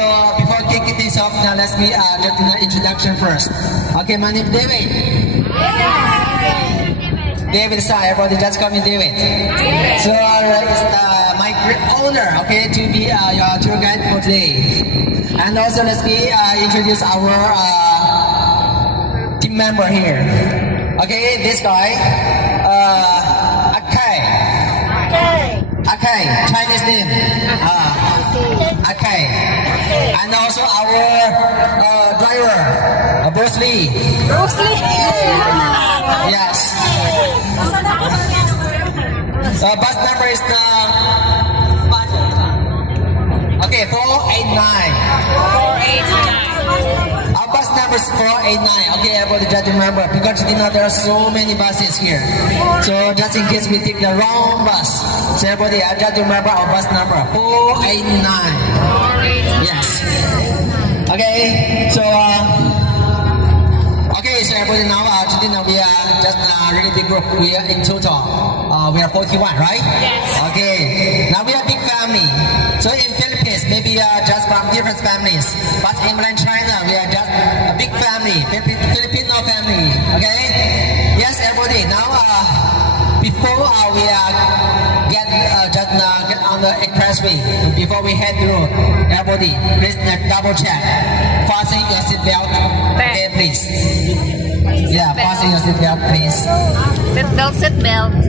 so before kicking things off, now let's me get the introduction first. Okay, my name is David. David Sai, everybody just call me David. So it's my great honor, okay, to be your tour guide for today. And also let's me introduce our team member here. Okay, this guy, Akai, Chinese name, Akai. And also our driver, Bruce Lee. Yes. Bus number is okay, 489. Our bus number is 489. Okay, everybody just remember, because you know there are so many buses here. So just in case we take the wrong bus, so everybody just remember our bus number 489. Yes. Okay. So okay, so everybody now today now we are just a really big group. We are in total we are 41, right? Yes. Okay. Now we are big family. So in Philippines, maybe just from different families. But in mainland China, we are just a big family, Filipino family. Okay? Yes, everybody. Now, before we get on the expressway, before we head through, everybody, please double check. Fasten your seatbelt. Okay, please. Yeah, fasten your seatbelt, please. Seatbelt.